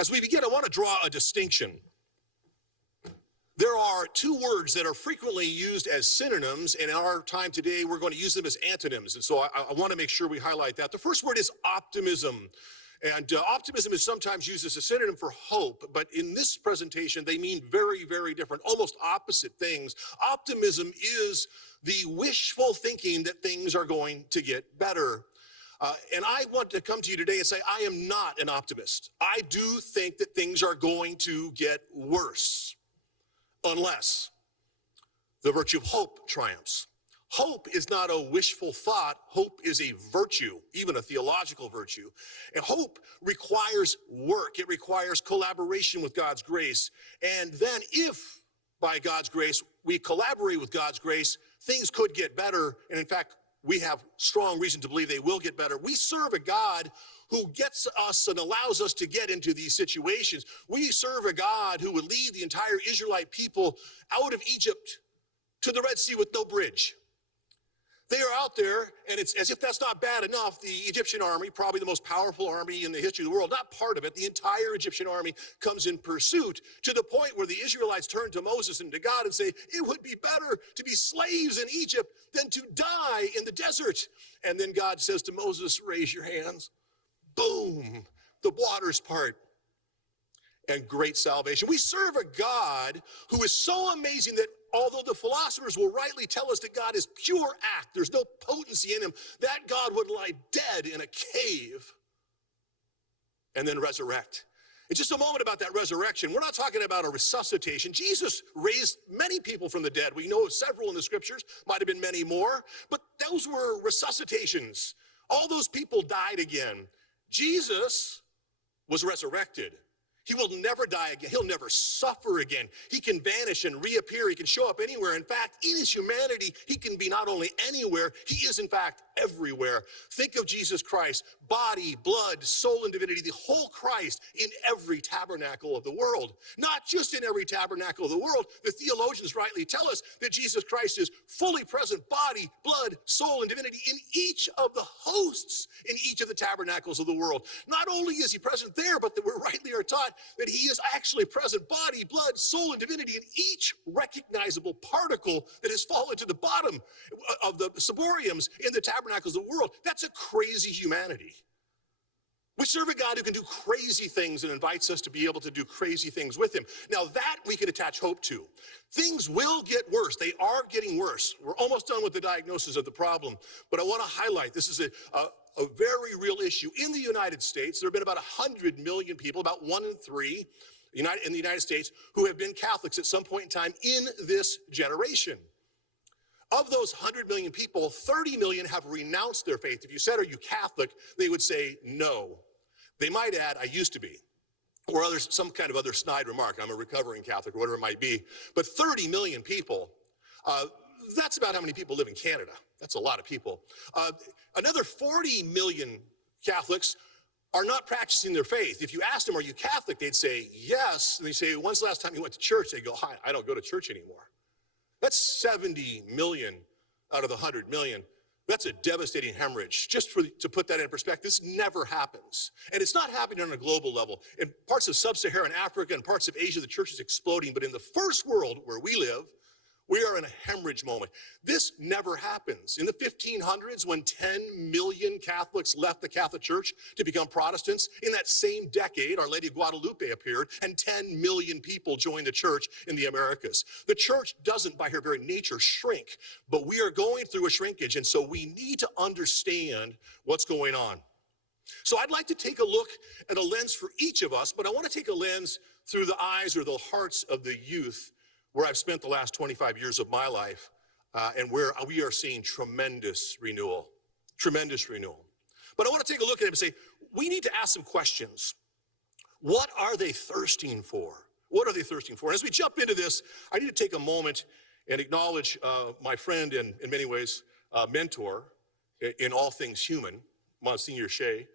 As we begin, I want to draw a distinction. There are two words that are frequently used as synonyms, and in our time today, we're going to use them as antonyms. And so I want to make sure we highlight that. The first word is optimism. And optimism is sometimes used as a synonym for hope, but in this presentation, they mean very, very different, almost opposite things. Optimism is the wishful thinking that things are going to get better. And I want to come to you today and say, I am not an optimist. I do think that things are going to get worse unless the virtue of hope triumphs. Hope is not a wishful thought. Hope is a virtue, even a theological virtue. And hope requires work. It requires collaboration with God's grace. And then if, by God's grace, we collaborate with God's grace, things could get better. And in fact, we have strong reason to believe they will get better. We serve a God who gets us and allows us to get into these situations. We serve a God who would lead the entire Israelite people out of Egypt to the Red Sea with no bridge. They are out there, and it's as if that's not bad enough. The Egyptian army, probably the most powerful army in the history of the world, not part of it, the entire Egyptian army comes in pursuit to the point where the Israelites turn to Moses and to God and say, it would be better to be slaves in Egypt than to die in the desert. And then God says to Moses, raise your hands. Boom, the waters part. And great salvation. We serve a God who is so amazing that although the philosophers will rightly tell us that God is pure act, there's no potency in him, that God would lie dead in a cave and then resurrect. In just a moment about that resurrection, we're not talking about a resuscitation. Jesus raised many people from the dead. We know of several in the scriptures, might have been many more, but those were resuscitations. All those people died again. Jesus was resurrected. He will never die again. He'll never suffer again. He can vanish and reappear. He can show up anywhere. In fact, in his humanity, he can be not only anywhere, he is in fact everywhere. Think of Jesus Christ, body, blood, soul, and divinity, the whole Christ in every tabernacle of the world. Not just in every tabernacle of the world. The theologians rightly tell us that Jesus Christ is fully present, body, blood, soul, and divinity in each of the hosts in each of the tabernacles of the world. Not only is he present there, but that we rightly are taught that he is actually present, body, blood, soul, and divinity in each recognizable particle that has fallen to the bottom of the ciboriums in the tabernacles of the world. That's a crazy humanity. We serve a God who can do crazy things and invites us to be able to do crazy things with him. Now that we can attach hope to. Things will get worse. They are getting worse. We're almost done with the diagnosis of the problem, but I want to highlight this is a very real issue. In the United States, there have been about 100 million people, about 1 in 3 in the United States, who have been Catholics at some point in time in this generation. Of those 100 million people, 30 million have renounced their faith. If you said, are you Catholic? They would say no. They might add, I used to be. Or some kind of other snide remark, I'm a recovering Catholic, or whatever it might be. But 30 million people, that's about how many people live in Canada. That's a lot of people. Another 40 million Catholics are not practicing their faith. If you ask them, are you Catholic? They'd say, yes. And they say, when's the last time you went to church? They go, I don't go to church anymore. That's 70 million out of the 100 million. That's a devastating hemorrhage. Just to put that in perspective, this never happens. And it's not happening on a global level. In parts of sub-Saharan Africa and parts of Asia, the church is exploding. But in the first world where we live, we are in a hemorrhage moment. This never happens. In the 1500s, when 10 million Catholics left the Catholic Church to become Protestants, in that same decade, Our Lady of Guadalupe appeared, and 10 million people joined the church in the Americas. The church doesn't, by her very nature, shrink, but we are going through a shrinkage, and so we need to understand what's going on. So I'd like to take a look at a lens for each of us, but I want to take a lens through the eyes or the hearts of the youth, where I've spent the last 25 years of my life, and where we are seeing tremendous renewal. But I want to take a look at it and say, we need to ask some questions. What are they thirsting for? What are they thirsting for? And as we jump into this, I need to take a moment and acknowledge my friend and, in many ways, mentor in all things human, Monsignor Shea.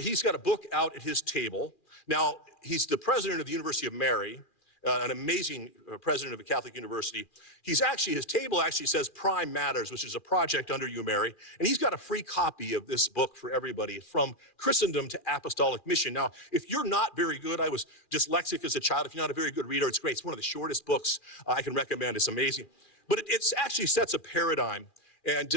He's got a book out at his table. Now, he's the president of the University of Mary, an amazing president of a Catholic university. His table actually says Prime Matters, which is a project under UMary, and he's got a free copy of this book for everybody, From Christendom to Apostolic Mission. Now, if you're not very good, I was dyslexic as a child, if you're not a very good reader, it's great. It's one of the shortest books I can recommend. It's amazing. But it actually sets a paradigm. And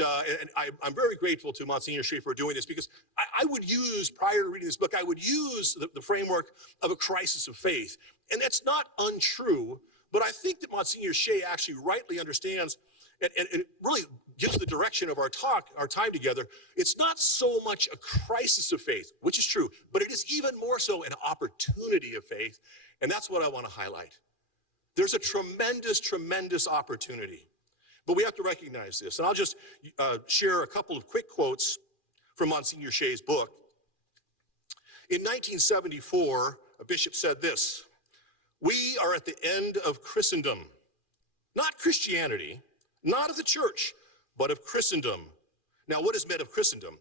I'm very grateful to Monsignor Shea for doing this, because I would use, prior to reading this book, I would use the framework of a crisis of faith. And that's not untrue, but I think that Monsignor Shea actually rightly understands and it really gives the direction of our time together. It's not so much a crisis of faith, which is true, but it is even more so an opportunity of faith. And that's what I want to highlight. There's a tremendous, tremendous opportunity. But we have to recognize this. And I'll just share a couple of quick quotes from Monsignor Shea's book. In 1974, a bishop said this: "We are at the end of Christendom, not Christianity, not of the church, but of Christendom." Now, what is meant of Christendom?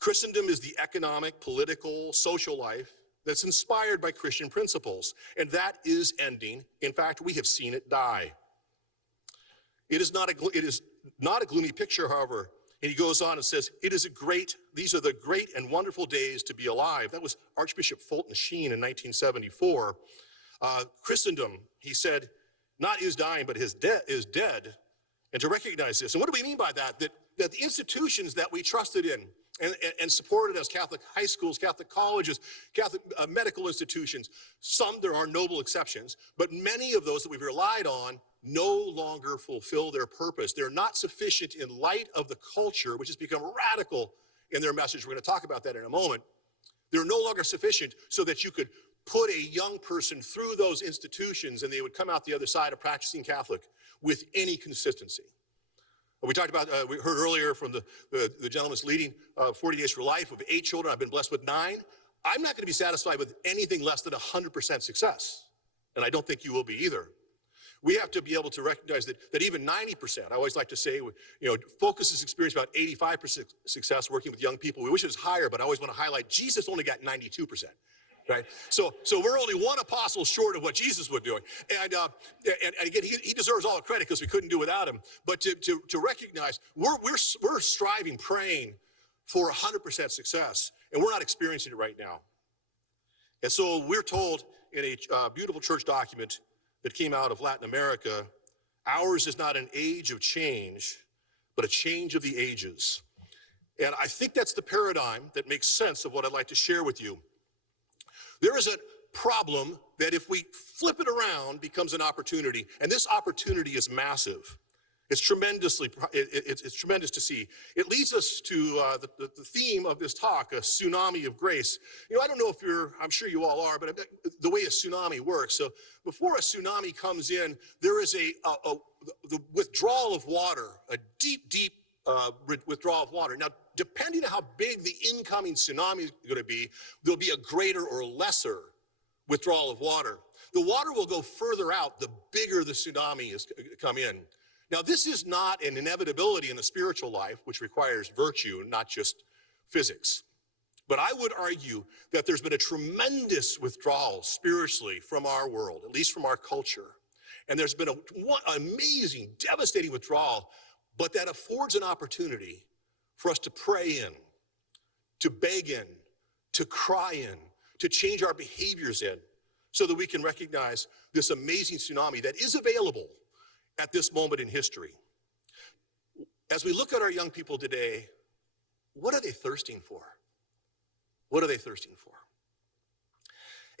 Christendom is the economic, political, social life that's inspired by Christian principles, and that is ending. In fact, we have seen it die. It is not a gloomy picture, however. And he goes on and says, these are the great and wonderful days to be alive. That was Archbishop Fulton Sheen in 1974. Christendom, he said, not is dying, but is dead. And to recognize this. And what do we mean by that? That the institutions that we trusted in and supported as Catholic high schools, Catholic colleges, Catholic medical institutions, there are noble exceptions, but many of those that we've relied on no longer fulfill their purpose. They're not sufficient in light of the culture, which has become radical in their message. We're going to talk about that in a moment. They're no longer sufficient so that you could put a young person through those institutions and they would come out the other side a practicing Catholic with any consistency. We talked about, we heard earlier from the gentleman's leading 40 Days for Life with 8 children. I've been blessed with 9. I'm not going to be satisfied with anything less than 100% success. And I don't think you will be either. We have to be able to recognize that even 90%, I always like to say, Focus has experienced about 85% success working with young people. We wish it was higher, but I always want to highlight Jesus only got 92%. Right? So we're only one apostle short of what Jesus was doing. And again, he deserves all the credit because we couldn't do without him. But to recognize we're striving, praying for 100% success, and we're not experiencing it right now. And so we're told in a beautiful church document that came out of Latin America, ours is not an age of change, but a change of the ages. And I think that's the paradigm that makes sense of what I'd like to share with you. There is a problem that if we flip it around becomes an opportunity, and this opportunity is massive. It's tremendous to see. It leads us to the theme of this talk, a tsunami of grace. I don't know if I'm sure you all are, but the way a tsunami works. So before a tsunami comes in, there is the withdrawal of water, a deep withdrawal of water. Now, depending on how big the incoming tsunami is going to be, there'll be a greater or lesser withdrawal of water. The water will go further out the bigger the tsunami is come in. Now, this is not an inevitability in the spiritual life, which requires virtue, not just physics. But I would argue that there's been a tremendous withdrawal spiritually from our world, at least from our culture. And there's been an amazing, devastating withdrawal, but that affords an opportunity for us to pray in, to beg in, to cry in, to change our behaviors in, so that we can recognize this amazing tsunami that is available at this moment in history. As we look at our young people today, what are they thirsting for? What are they thirsting for?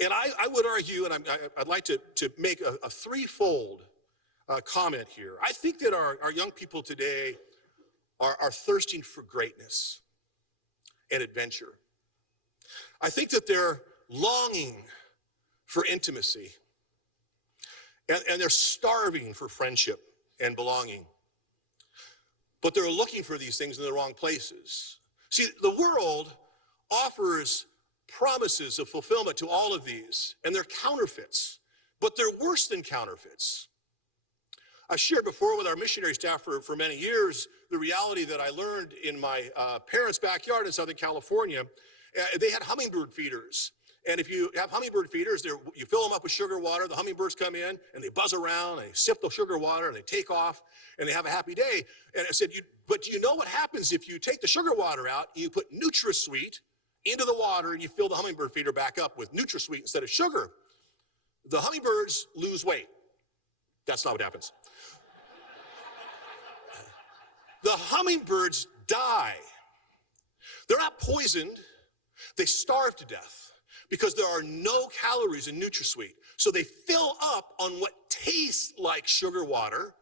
And I would argue, and I'd like to make a threefold comment here. I think that our young people today are thirsting for greatness and adventure. I think that they're longing for intimacy, and they're starving for friendship and belonging. But they're looking for these things in the wrong places. See, the world offers promises of fulfillment to all of these, and they're counterfeits, but they're worse than counterfeits. I shared before with our missionary staff for many years the reality that I learned in my parents' backyard in Southern California. They had hummingbird feeders. And if you have hummingbird feeders, you fill them up with sugar water, the hummingbirds come in and they buzz around, and they sip the sugar water and they take off and they have a happy day. And I said, but do you know what happens if you take the sugar water out and you put NutraSweet into the water and you fill the hummingbird feeder back up with NutraSweet instead of sugar? The hummingbirds lose weight. That's not what happens. The hummingbirds die. They're not poisoned. They starve to death because there are no calories in NutraSweet. So they fill up on what tastes like sugar water.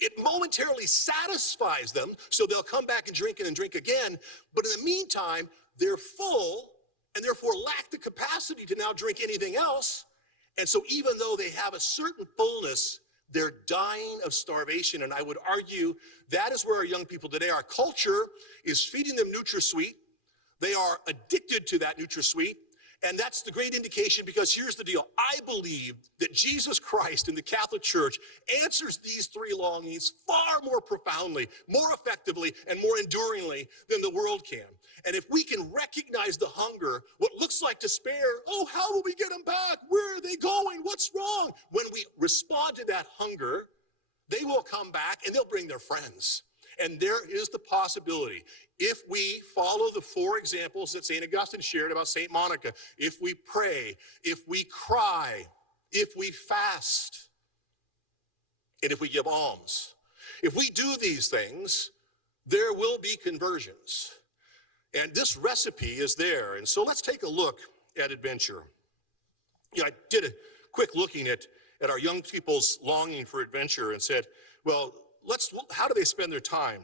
It momentarily satisfies them, so they'll come back and drink again. But in the meantime, they're full and therefore lack the capacity to now drink anything else. And so even though they have a certain fullness, they're dying of starvation. And I would argue that is where our young people today, our culture is feeding them NutraSweet. They are addicted to that NutraSweet. And that's the great indication, because here's the deal. I believe that Jesus Christ and the Catholic Church answers these three longings far more profoundly, more effectively, and more enduringly than the world can. And if we can recognize the hunger, what looks like despair, oh, how will we get them back? Where are they going? What's wrong? When we respond to that hunger, they will come back and they'll bring their friends. And there is the possibility, if we follow the four examples that St. Augustine shared about St. Monica, if we pray, if we cry, if we fast, and if we give alms, if we do these things, there will be conversions. And this recipe is there. And so let's take a look at adventure. I did a quick looking at our young people's longing for adventure and said, well, how do they spend their time?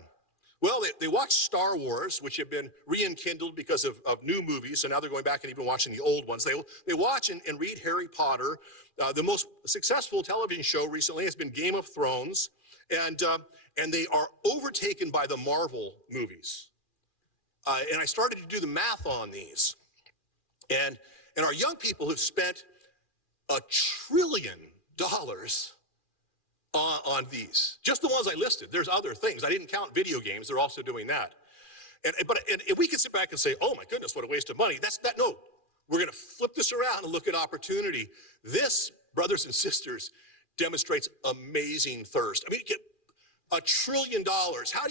Well, they watch Star Wars, which have been re-enkindled because of new movies, so now they're going back and even watching the old ones. They watch and read Harry Potter. The most successful television show recently has been Game of Thrones, and they are overtaken by the Marvel movies. And I started to do the math on these, and our young people have spent $1 trillion on these. Just the ones I listed. There's other things. I didn't count video games. They're also doing that. But we can sit back and say, oh my goodness, what a waste of money. No. We're going to flip this around and look at opportunity. This, brothers and sisters, demonstrates amazing thirst. I mean, $1 trillion. How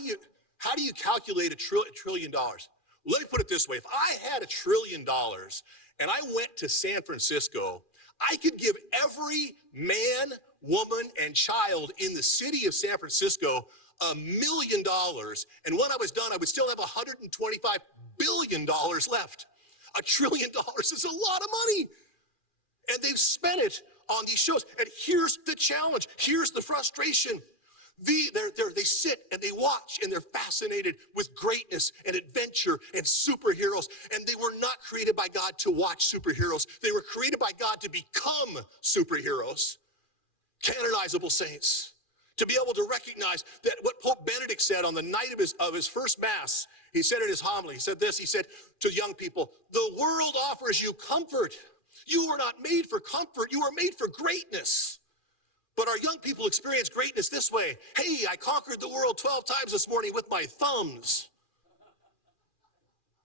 do you calculate $1 trillion? Let me put it this way. If I had $1 trillion and I went to San Francisco, I could give every man, woman, and child in the city of San Francisco $1 million. And when I was done, I would still have $125 billion left. $1 trillion is a lot of money. And they've spent it on these shows. And here's the challenge. Here's the frustration. They sit and they watch and they're fascinated with greatness and adventure and superheroes. And they were not created by God to watch superheroes. They were created by God to become superheroes, canonizable saints, to be able to recognize that what Pope Benedict said on the night of his first Mass, he said in his homily, he said this, he said to young people, the world offers you comfort. You were not made for comfort. You were made for greatness. But our young people experience greatness this way. Hey, I conquered the world 12 times this morning with my thumbs.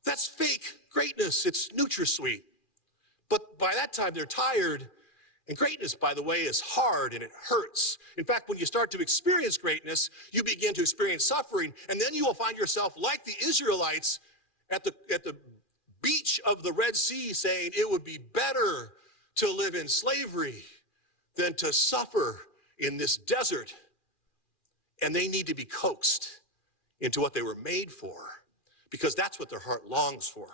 That's fake greatness. It's NutraSweet. But by that time, they're tired. And greatness, by the way, is hard and it hurts. In fact, when you start to experience greatness, you begin to experience suffering. And then you will find yourself like the Israelites at the beach of the Red Sea saying it would be better to live in slavery than to suffer in this desert. And they need to be coaxed into what they were made for, because that's what their heart longs for.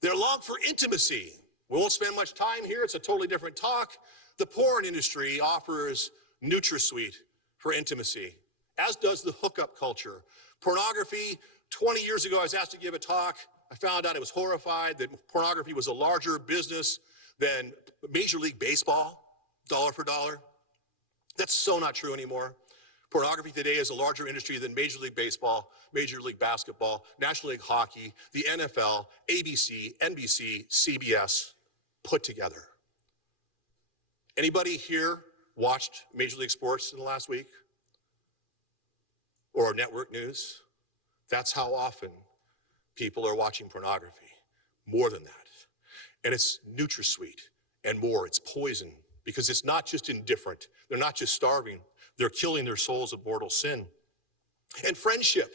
They long for intimacy. We won't spend much time here. It's a totally different talk. The porn industry offers NutraSweet for intimacy, as does the hookup culture. Pornography, 20 years ago, I was asked to give a talk. I found out I was horrified that pornography was a larger business than Major League Baseball. Dollar for dollar. That's so not true anymore. Pornography today is a larger industry than Major League Baseball, Major League Basketball, National League Hockey, the NFL, ABC, NBC, CBS put together. Anybody here watched Major League Sports in the last week? Or network news? That's how often people are watching pornography. More than that. And it's NutraSweet and more. It's poison because it's not just indifferent. They're not just starving. They're killing their souls of mortal sin. And friendship,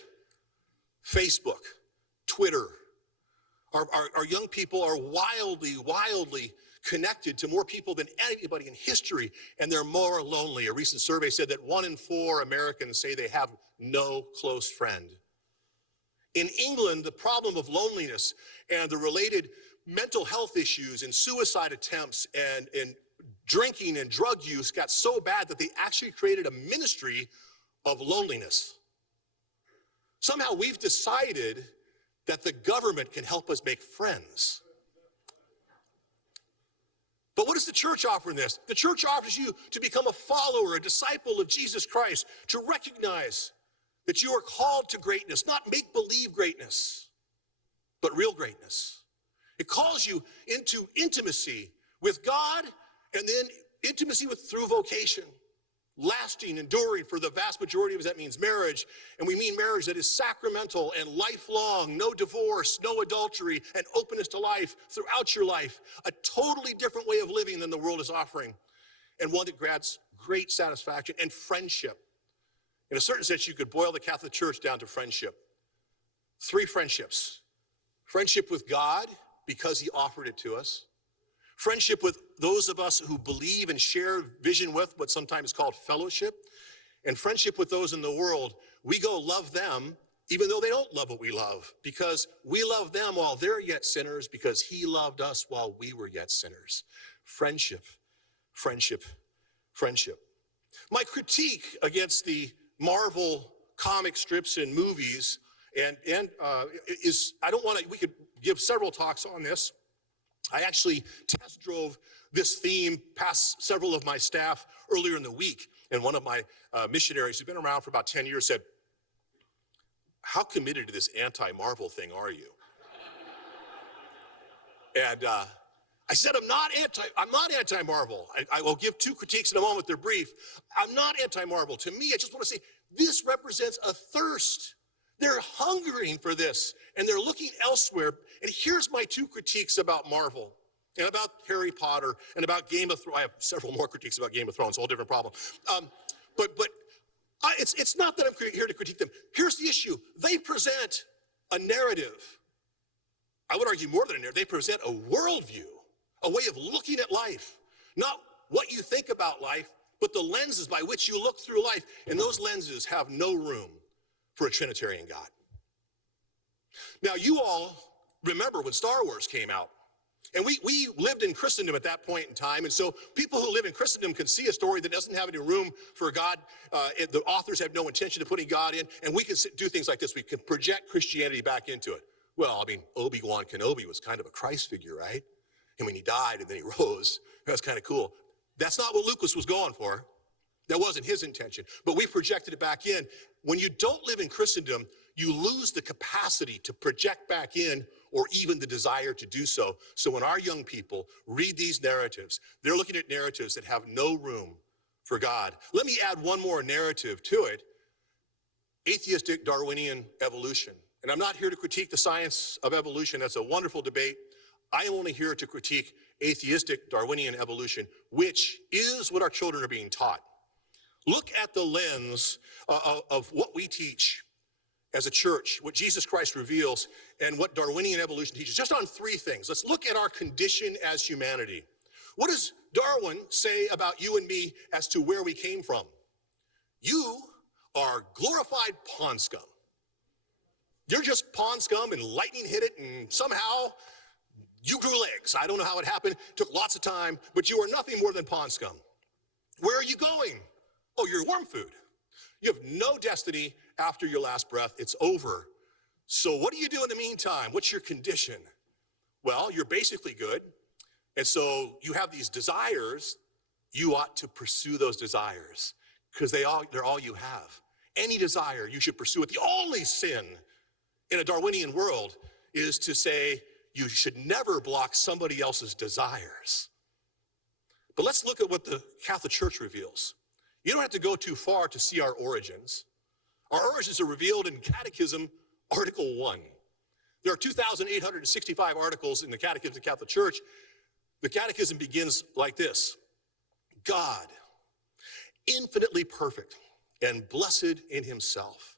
Facebook, Twitter. Our young people are wildly connected to more people than anybody in history, and they're more lonely. A recent survey said that 1 in 4 Americans say they have no close friend. In England, the problem of loneliness and the related mental health issues and suicide attempts and drinking and drug use got so bad that they actually created a ministry of loneliness. Somehow we've decided that the government can help us make friends. But what does the church offer in this? The church offers you to become a follower, a disciple of Jesus Christ, to recognize that you are called to greatness, not make-believe greatness, but real greatness. It calls you into intimacy with God and then intimacy through vocation. Lasting, enduring, for the vast majority of us, that means marriage. And we mean marriage that is sacramental and lifelong, no divorce, no adultery, and openness to life throughout your life. A totally different way of living than the world is offering, and one that grants great satisfaction. And friendship. In a certain sense, you could boil the Catholic Church down to friendship. 3 friendships. Friendship with God, because he offered it to us. Friendship with those of us who believe and share vision with, what's sometimes called fellowship. And friendship with those in the world. We go love them, even though they don't love what we love, because we love them while they're yet sinners, because he loved us while we were yet sinners. Friendship, friendship, friendship. My critique against the Marvel comic strips and movies is, I don't want to, we could give several talks on this. I actually test drove this theme past several of my staff earlier in the week, and one of my missionaries who's been around for about 10 years said, "How committed to this anti-Marvel thing are you?" And I said, I'm not anti-Marvel. I will give 2 critiques in a moment. They're brief. I'm not anti-Marvel. To me, I just want to say this represents a thirst. They're hungering for this, and they're looking elsewhere. And here's my 2 critiques about Marvel, and about Harry Potter, and about Game of Thrones. I have several more critiques about Game of Thrones, a whole different problem. It's not that I'm here to critique them. Here's the issue. They present a narrative. I would argue more than a narrative. They present a worldview, a way of looking at life. Not what you think about life, but the lenses by which you look through life. And those lenses have no room for a Trinitarian God. Now, you all remember when Star Wars came out, and we lived in Christendom at that point in time, and so people who live in Christendom can see a story that doesn't have any room for God. The authors have no intention of putting God in, and we can do things like this. We can project Christianity back into it. Well, I mean, Obi-Wan Kenobi was kind of a Christ figure, right? And when he died and then he rose, that's kind of cool. That's not what Lucas was going for. That wasn't his intention, but we projected it back in. When you don't live in Christendom, you lose the capacity to project back in, or even the desire to do so. So when our young people read these narratives, they're looking at narratives that have no room for God. Let me add one more narrative to it: atheistic Darwinian evolution. And I'm not here to critique the science of evolution. That's a wonderful debate. I am only here to critique atheistic Darwinian evolution, which is what our children are being taught. Look at the lens of what we teach as a church, what Jesus Christ reveals, and what Darwinian evolution teaches, just on 3 things. Let's look at our condition as humanity. What does Darwin say about you and me as to where we came from? You are glorified pond scum. You're just pond scum, and lightning hit it, and somehow you grew legs. I don't know how it happened. It took lots of time, but you are nothing more than pond scum. Where are you going? Oh, you're worm food. You have no destiny after your last breath. It's over. So what do you do in the meantime? What's your condition? Well, you're basically good. And so you have these desires. You ought to pursue those desires because they're all you have. Any desire, you should pursue it. The only sin in a Darwinian world is to say you should never block somebody else's desires. But let's look at what the Catholic Church reveals. You don't have to go too far to see our origins. Our origins are revealed in Catechism, Article 1. There are 2,865 articles in the Catechism of the Catholic Church. The Catechism begins like this: God, infinitely perfect and blessed in himself,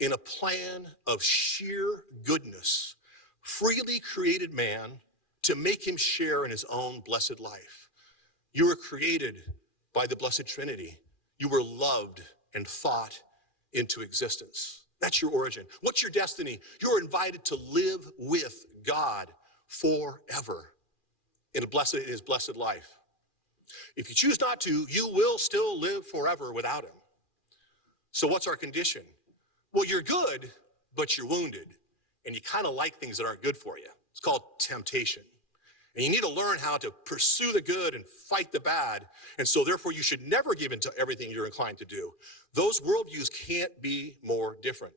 in a plan of sheer goodness, freely created man to make him share in his own blessed life. You were created by the Blessed Trinity. You were loved and thought into existence. That's your origin. What's your destiny? You're invited to live with God forever in his blessed life. If you choose not to, you will still live forever without him. So what's our condition? Well, you're good, but you're wounded, and you kind of like things that aren't good for you. It's called temptation. And you need to learn how to pursue the good and fight the bad. And so therefore, you should never give in to everything you're inclined to do. Those worldviews can't be more different.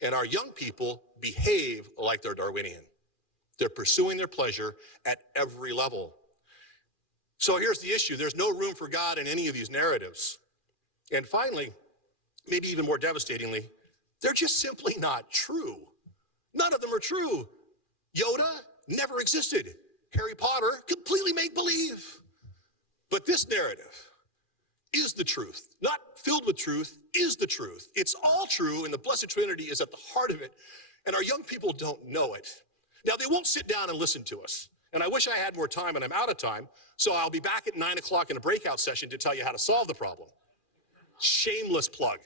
And our young people behave like they're Darwinian. They're pursuing their pleasure at every level. So here's the issue. There's no room for God in any of these narratives. And finally, maybe even more devastatingly, they're just simply not true. None of them are true. Yoda never existed. Harry Potter, completely make-believe. But this narrative is the truth. Not filled with truth, is the truth. It's all true, and the Blessed Trinity is at the heart of it. And our young people don't know it. Now, they won't sit down and listen to us. And I wish I had more time, and I'm out of time. So I'll be back at 9 o'clock in a breakout session to tell you how to solve the problem. Shameless plug.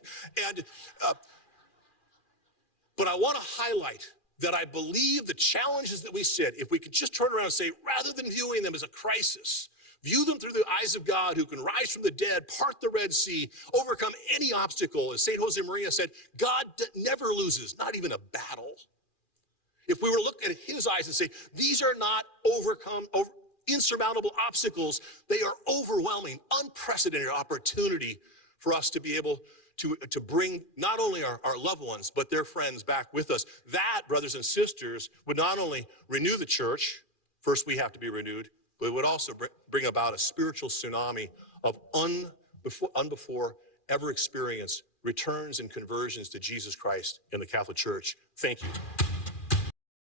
But I want to highlight that I believe the challenges that we set, if we could just turn around and say, rather than viewing them as a crisis, view them through the eyes of God who can rise from the dead, part the Red Sea, overcome any obstacle. As St. Josemaria said, God never loses, not even a battle. If we were to look at his eyes and say, these are not insurmountable obstacles, they are overwhelming, unprecedented opportunity for us to be able to bring not only our loved ones, but their friends back with us. That, brothers and sisters, would not only renew the church, first we have to be renewed, but it would also bring about a spiritual tsunami of unbefore ever experienced returns and conversions to Jesus Christ in the Catholic Church. Thank you.